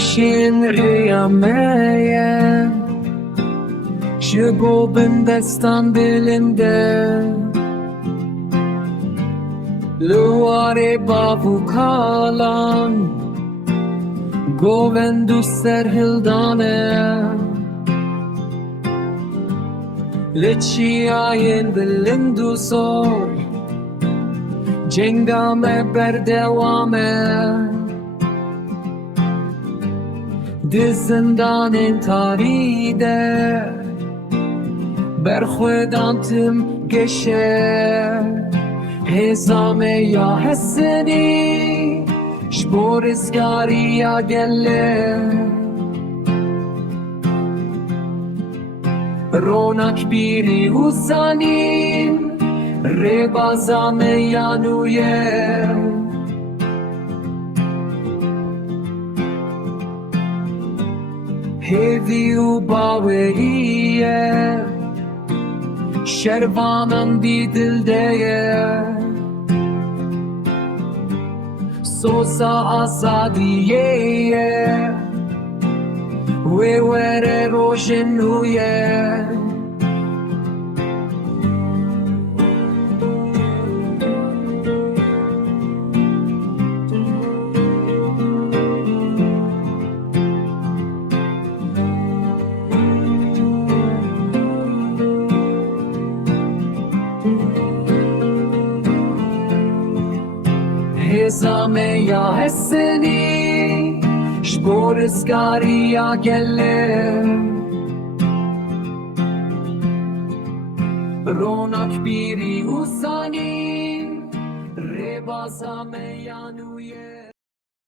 Têkoşîn riya me ji bo bindestan bilinde li warê bav û kalan Govend û serhildan li çiyayên bilind û zor Cenga me berdewam di zindanên tarî de Berxwedan tim geşe Hêza me ya hesinî ji bo rizgariya gelle Ronakbîrî û zanîn Rêbaza me ya nûye Hêvî û bawerî Şervanan di dilde Soza Azadiyê wê were rojên nûye Hêza me ya hesinî ji bo rizgariya gelle Ronakbîrî û zanîn Rêbaza me ya nûye